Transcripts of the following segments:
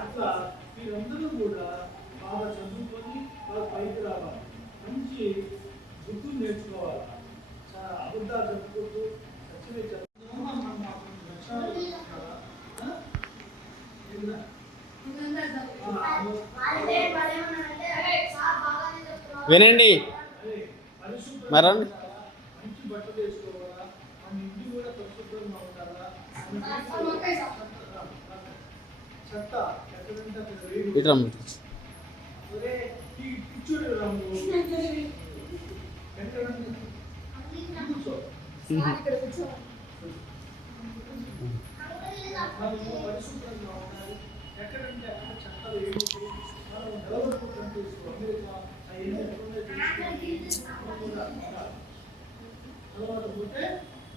అట్లా మీరందరూ కూడా బాగా చదువుకొని బాగా పైకి రావాలి, మంచి బుద్ధులు నేర్చుకోవాలి. చాలా అబద్ధాలు చెప్పుకుంటూ సత్యమే వినండి మరి మంచి బట్టలు వేసుకోవాలా, మన ఇంటి కూడా పరిశుభ్రంగా ఉండాలా. చెత్త ఎక్కడంటే అక్కడ పిచ్చుడు రంగు పరిశుభ్రంగా ఉండాలి. ఎక్కడంటే అక్కడ చెత్త వేసి మనం డెవలప్ కంట్రీస్ అమెరికా అలవాటు పోతే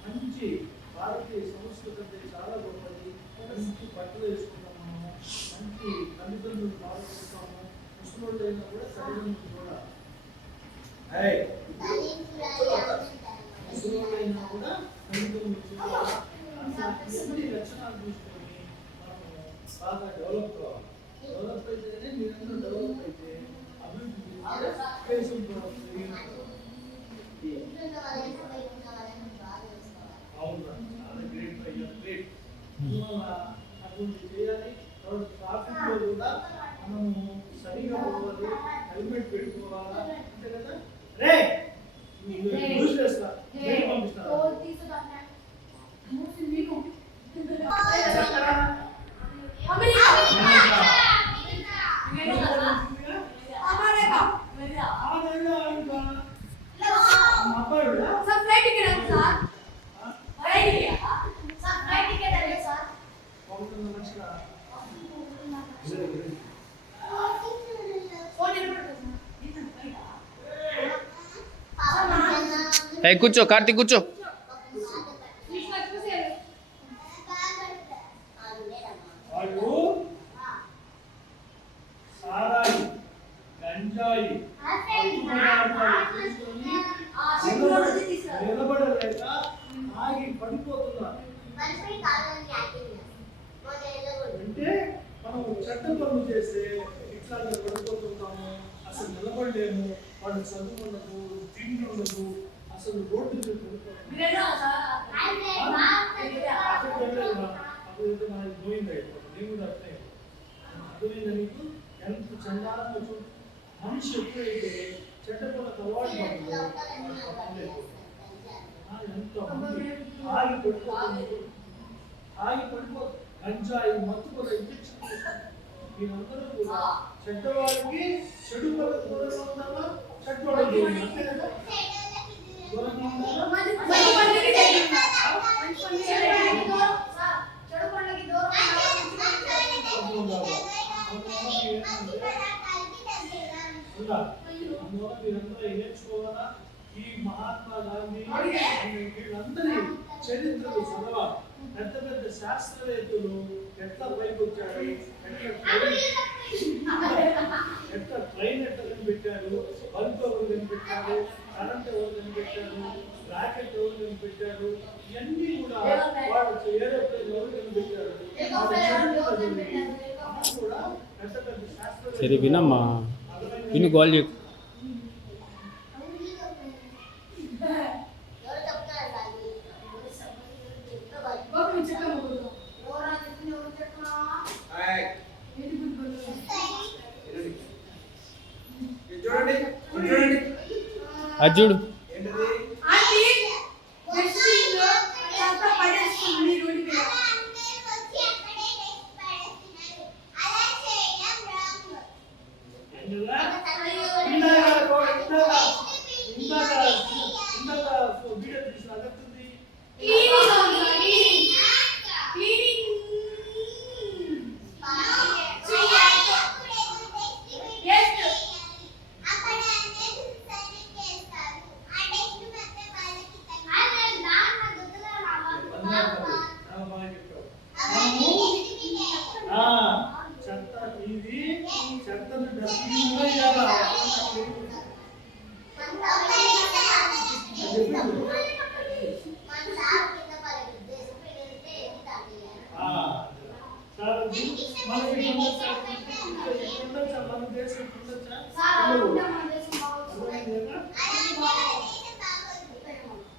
మంచి భారతీయ సంస్కృతి అంటే చాలా గొప్పది. మంచి బట్టలు వేసుకుంటాం, మనము మంచి తల్లిదండ్రులు బాగుంటాము. ముసలోళ్ళు అయినా కూడా తల్లిదండ్రులు కూడా ముసలోళ్ళు అయినా కూడా తల్లిదండ్రులు చూడాలి. అన్ని లక్షణాలు చూసుకొని మనము బాగా డెవలప్ కావాలి. డెవలప్ అయితేనే మీరందరూ డెవలప్ అయితే అభివృద్ధి అభివృద్ధి చేయాలి. ట్రాఫిక్ లో కూడా మనము సరిగా పోవాలి, హెల్మెట్ పెట్టుకోవాలా, అంతే కదా. రే యూజ్ చేస్తా పంపిస్తాను. కూర్చో కార్తీక్ కూర్చో. నిలబడలేక ఆగి పడిపోతున్నారు. అంటే మనం చెడ్డ పనులు చేస్తే ఇట్లా పడిపోతుంటాము, అసలు నిలబడలేము. వాళ్ళు చదువు ఉండదు, తిండి ఉండదు, అసలు రోడ్డు పోయింది. దేవుడు అట్లే అర్థమైందా నీకు? ఎంత చందాలంగా చూడు. మనిషి ఎప్పుడైతే చెడ్డ పనులకు అలవాటు పడుతుందో ఎంత ఆగి పడిపోతుంది, ఆగి పడిపోతుంది. గంజాయి మత్తుకుల ఇంజక్షన్ మీరందరూ కూడా చెడ్డవాడికి చెడు పనులకు దూరంగా ఉండాలా, చెడ్డవాడికి దూరంగా మీరందరూ నేర్చుకోవాలా. ఈ మహాత్మా గాంధీ వీళ్ళందరి చరిత్రలు చదవాలి. పెద్ద పెద్ద శాస్త్రవేత్తలు ఎట్లా పైకి వచ్చారు, ఎట్లా ట్రైన్ ఎట్లా కనిపెట్టారు, బల్బ్ ఎవరు కనిపెట్టారు, కరెంట్ ఎవరు కనిపెట్టారు, రాకెట్ ఎవరు కనిపెట్టారు, ఇవన్నీ కూడా వాళ్ళు ఏరోప్లేన్ ఎవరు కనిపెట్టారు కూడా పెద్ద పెద్ద శాస్త్రవేత్తలు వినమ్మా విను గోల్ అర్జుడు ఉండొచ్చా? ఇక్కడ ఉండొచ్చా? మన దేశం ఇక్కడ ఉండొచ్చా? సార్ ఉండదు. అనుకుంటే మన దేశం బాగోదు. అర్థమైంది కదా?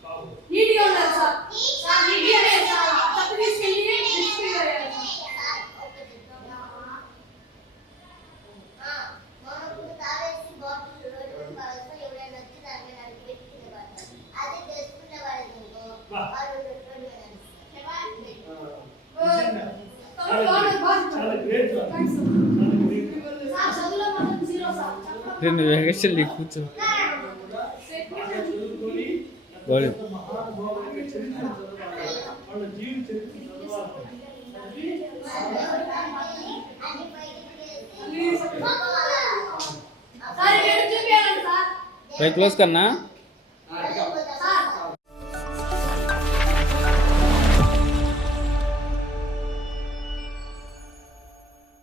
బాగుంది. నీట్గా ఉండాలి సార్. సార్ నీట్గా లేదు సార్. తప్పు తీసుకెళ్ళి డిస్ట్రిక్ట్ వేయాలి సార్. నిజంగా. తమ్ముడు బాగున్నాడు, బాగున్నాడు. చాలా గ్రేట్ రా. Thanks sir. చాలా గ్రేట్. సార్ చదువులో మాత్రం జీరో సార్. రెండు వేగేసి కూర్చో చదువుకొని గోళీ. మహానుభావుల యొక్క చరిత్ర చదవాలి. వాళ్ళ జీవిత చరిత్ర చదవాలి. సార్ ఇక్కడ చూపించాలండి సార్. క్లోజ్ కన్నా